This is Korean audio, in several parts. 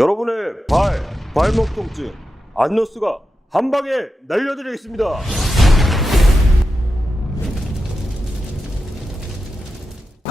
여러분의 발목 통증 안노스가 한 방에 날려드리겠습니다.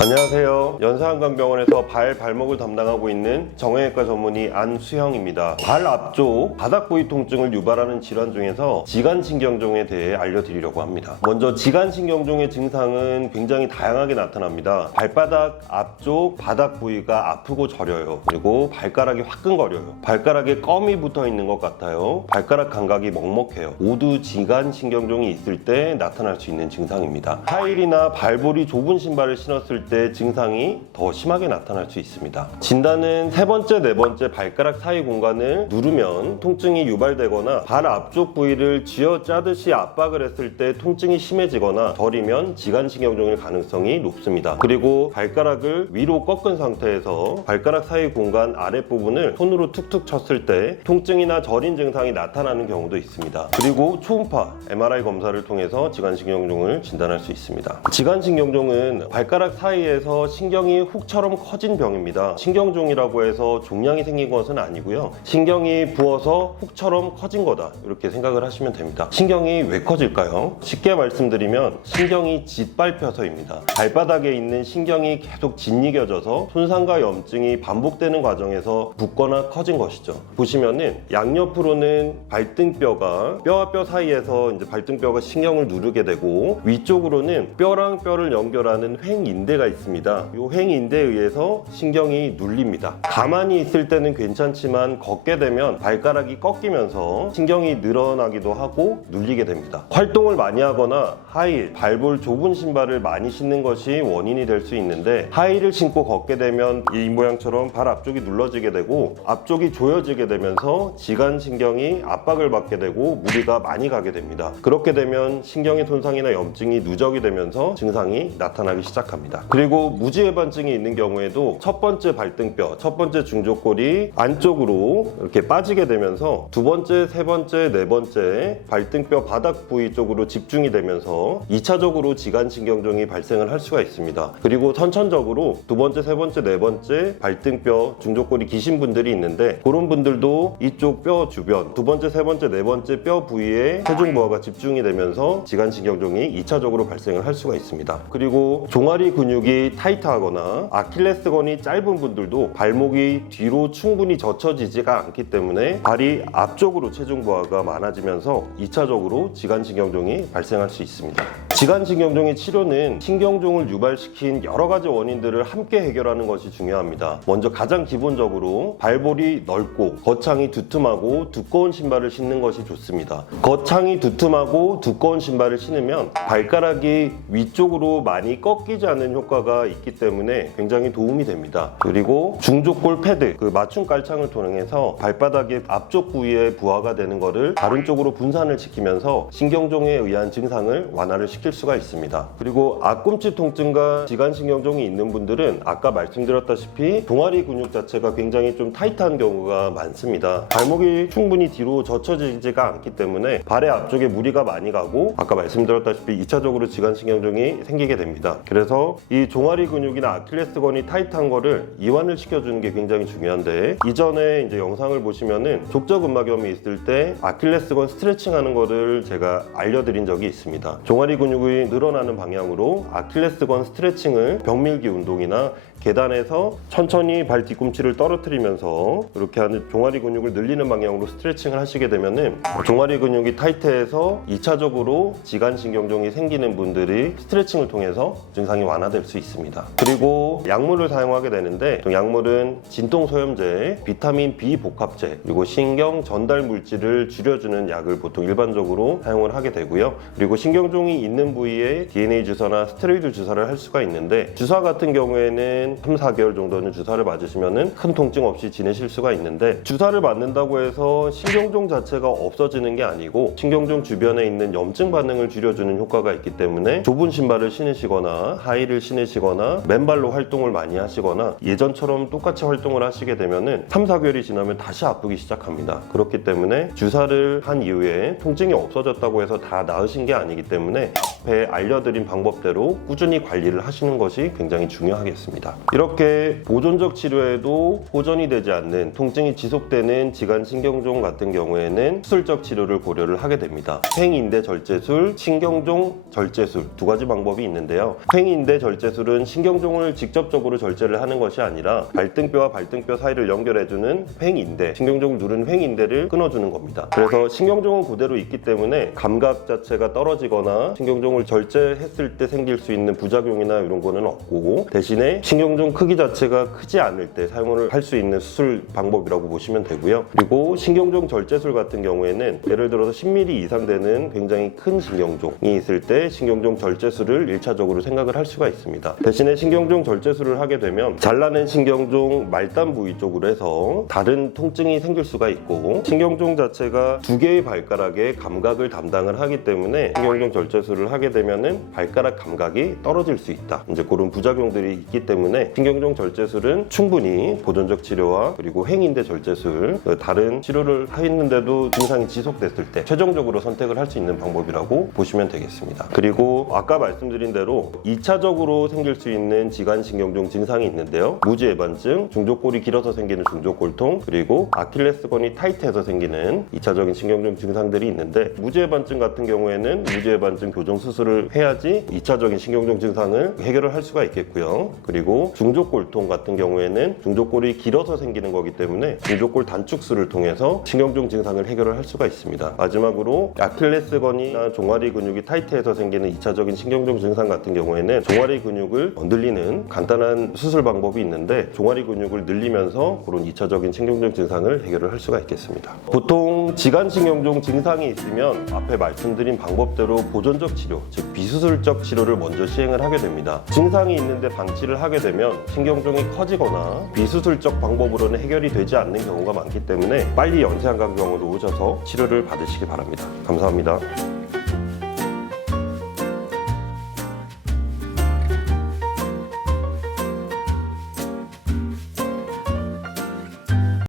안녕하세요. 연세한강병원에서 발목을 담당하고 있는 정형외과 전문의 안수형입니다. 발 앞쪽 바닥 부위 통증을 유발하는 질환 중에서 지간신경종에 대해 알려드리려고 합니다. 먼저 지간신경종의 증상은 굉장히 다양하게 나타납니다. 발바닥 앞쪽 바닥 부위가 아프고 저려요. 그리고 발가락이 화끈거려요. 발가락에 껌이 붙어 있는 것 같아요. 발가락 감각이 먹먹해요. 모두 지간신경종이 있을 때 나타날 수 있는 증상입니다. 하일이나 발볼이 좁은 신발을 신었을 때 증상이 더 심하게 나타날 수 있습니다. 진단은 세 번째, 네 번째 발가락 사이 공간을 누르면 통증이 유발되거나 발 앞쪽 부위를 쥐어짜듯이 압박을 했을 때 통증이 심해지거나 저리면 지간신경종일 가능성이 높습니다. 그리고 발가락을 위로 꺾은 상태에서 발가락 사이 공간 아랫부분을 손으로 툭툭 쳤을 때 통증이나 저린 증상이 나타나는 경우도 있습니다. 그리고 초음파 MRI 검사를 통해서 지간신경종을 진단할 수 있습니다. 지간신경종은 발가락 사이에서 신경이 훅처럼 커진 병입니다. 신경종이라고 해서 종양이 생긴 것은 아니고요. 신경이 부어서 훅처럼 커진 거다, 이렇게 생각을 하시면 됩니다. 신경이 왜 커질까요? 쉽게 말씀드리면 신경이 짓밟혀서입니다. 발바닥에 있는 신경이 계속 짓이겨져서 손상과 염증이 반복되는 과정에서 붓거나 커진 것이죠. 보시면은 양옆으로는 발등뼈가 뼈와 뼈 사이에서 이제 발등뼈가 신경을 누르게 되고, 위쪽으로는 뼈랑 뼈를 연결하는 횡인대가 있습니다. 이 횡인대에 의해서 신경이 눌립니다. 가만히 있을 때는 괜찮지만 걷게 되면 발가락이 꺾이면서 신경이 늘어나기도 하고 눌리게 됩니다. 활동을 많이 하거나 하일, 발볼 좁은 신발을 많이 신는 것이 원인이 될 수 있는데, 하일을 신고 걷게 되면 이 모양처럼 발 앞쪽이 눌러지게 되고 앞쪽이 조여지게 되면서 지간신경이 압박을 받게 되고 무리가 많이 가게 됩니다. 그렇게 되면 신경의 손상이나 염증이 누적이 되면서 증상이 나타나기 시작합니다. 그리고 무지해반증이 있는 경우에도 첫 번째 발등뼈, 첫 번째 중족골이 안쪽으로 이렇게 빠지게 되면서 두 번째, 세 번째, 네 번째 발등뼈 바닥 부위 쪽으로 집중이 되면서 2차적으로 지간신경종이 발생을 할 수가 있습니다. 그리고 선천적으로 두 번째, 세 번째, 네 번째 발등뼈, 중족골이 기신 분들이 있는데, 그런 분들도 이쪽 뼈 주변 두 번째, 세 번째, 네 번째 뼈 부위에 체중 부하가 집중이 되면서 지간신경종이 2차적으로 발생을 할 수가 있습니다. 그리고 종아리 근육이 타이트하거나 아킬레스건이 짧은 분들도 발목이 뒤로 충분히 젖혀지지가 않기 때문에 발이 앞쪽으로 체중 부하가 많아지면서 2차적으로 지간신경종이 발생할 수 있습니다. 지간신경종의 치료는 신경종을 유발시킨 여러 가지 원인들을 함께 해결하는 것이 중요합니다. 먼저 가장 기본적으로 발볼이 넓고 겉창이 두툼하고 두꺼운 신발을 신는 것이 좋습니다. 겉창이 두툼하고 두꺼운 신발을 신으면 발가락이 위쪽으로 많이 꺾이지 않는 효과가 있기 때문에 굉장히 도움이 됩니다. 그리고 중족골 패드, 맞춤 깔창을 통해서 발바닥의 앞쪽 부위에 부하가 되는 것을 다른 쪽으로 분산을 시키면서 신경종에 의한 증상을 완화를 시킬 수가 있습니다. 그리고 앞꿈치 통증과 지간신경종이 있는 분들은 아까 말씀드렸다시피 종아리 근육 자체가 굉장히 좀 타이트한 경우가 많습니다. 발목이 충분히 뒤로 젖혀지지가 않기 때문에 발의 앞쪽에 무리가 많이 가고, 아까 말씀드렸다시피 2차적으로 지간신경종이 생기게 됩니다. 그래서 이 종아리 근육이나 아킬레스건이 타이트한 거를 이완을 시켜주는 게 굉장히 중요한데, 이전에 이제 영상을 보시면은 족저근막염이 있을 때 아킬레스건 스트레칭 하는 거를 제가 알려드린 적이 있습니다. 종아리 근육이 늘어나는 방향으로 아킬레스건 스트레칭을 벽밀기 운동이나 계단에서 천천히 발 뒤꿈치를 떨어뜨리면서 이렇게 하는 종아리 근육을 늘리는 방향으로 스트레칭을 하시게 되면은 종아리 근육이 타이트해서 2차적으로 지간신경종이 생기는 분들이 스트레칭을 통해서 증상이 완화될 수 있습니다. 그리고 약물을 사용하게 되는데, 약물은 진통소염제, 비타민 B 복합제, 그리고 신경 전달 물질을 줄여주는 약을 보통 일반적으로 사용을 하게 되고요. 그리고 신경종이 있는 부위에 DNA 주사나 스테로이드 주사를 할 수가 있는데, 주사 같은 경우에는 3, 4개월 정도는 주사를 맞으시면 큰 통증 없이 지내실 수가 있는데, 주사를 맞는다고 해서 신경종 자체가 없어지는 게 아니고 신경종 주변에 있는 염증 반응을 줄여주는 효과가 있기 때문에 좁은 신발을 신으시거나 하이를 신으시거나 맨발로 활동을 많이 하시거나 예전처럼 똑같이 활동을 하시게 되면 3, 4개월이 지나면 다시 아프기 시작합니다. 그렇기 때문에 주사를 한 이후에 통증이 없어졌다고 해서 다 나으신 게 아니기 때문에 앞에 알려드린 방법대로 꾸준히 관리를 하시는 것이 굉장히 중요하겠습니다. 이렇게 보존적 치료에도 호전이 되지 않는 통증이 지속되는 지간신경종 같은 경우에는 수술적 치료를 고려를 하게 됩니다. 횡인대 절제술, 신경종 절제술 두 가지 방법이 있는데요. 횡인대 절제술은 신경종을 직접적으로 절제를 하는 것이 아니라 발등뼈와 발등뼈 사이를 연결해주는 횡인대, 신경종을 누른 횡인대를 끊어주는 겁니다. 그래서 신경종은 그대로 있기 때문에 감각 자체가 떨어지거나 신경종을 절제했을 때 생길 수 있는 부작용이나 이런 거는 없고, 대신에 신경종 크기 자체가 크지 않을 때 사용을 할 수 있는 수술 방법이라고 보시면 되고요. 그리고 신경종 절제술 같은 경우에는 예를 들어서 10mm 이상 되는 굉장히 큰 신경종이 있을 때 신경종 절제술을 1차적으로 생각을 할 수가 있습니다. 대신에 신경종 절제술을 하게 되면 잘라낸 신경종 말단 부위 쪽으로 해서 다른 통증이 생길 수가 있고, 신경종 자체가 두 개의 발가락의 감각을 담당을 하기 때문에 신경종 절제술을 하게 되면은 발가락 감각이 떨어질 수 있다. 이제 그런 부작용들이 있기 때문에 신경종 절제술은 충분히 보존적 치료와 그리고 횡인대 절제술, 다른 치료를 했는데도 증상이 지속됐을 때 최종적으로 선택을 할 수 있는 방법이라고 보시면 되겠습니다. 그리고 아까 말씀드린 대로 2차적으로 생길 수 있는 지간신경종 증상이 있는데요. 무지해반증, 중족골이 길어서 생기는 중족골통, 그리고 아킬레스건이 타이트해서 생기는 2차적인 신경종 증상들이 있는데, 무지해반증 같은 경우에는 무지해반증 교정 수술을 해야지 2차적인 신경종 증상을 해결을 할 수가 있겠고요. 그리고 중족골통 같은 경우에는 중족골이 길어서 생기는 거기 때문에 중족골 단축술을 통해서 신경종 증상을 해결을 할 수가 있습니다. 마지막으로 아킬레스건이나 종아리 근육이 타이트해서 생기는 2차적인 신경종 증상 같은 경우에는 종아리 근육을 늘리는 간단한 수술 방법이 있는데, 종아리 근육을 늘리면서 그런 2차적인 신경종 증상을 해결을 할 수가 있겠습니다. 보통 지간신경종 증상이 있으면 앞에 말씀드린 방법대로 보존적 치료, 즉 비수술적 치료를 먼저 시행을 하게 됩니다. 증상이 있는데 방치를 하게 되면 신경종이 커지거나 비수술적 방법으로는 해결이 되지 않는 경우가 많기 때문에 빨리 연세한강병원으로 오셔서 치료를 받으시기 바랍니다. 감사합니다.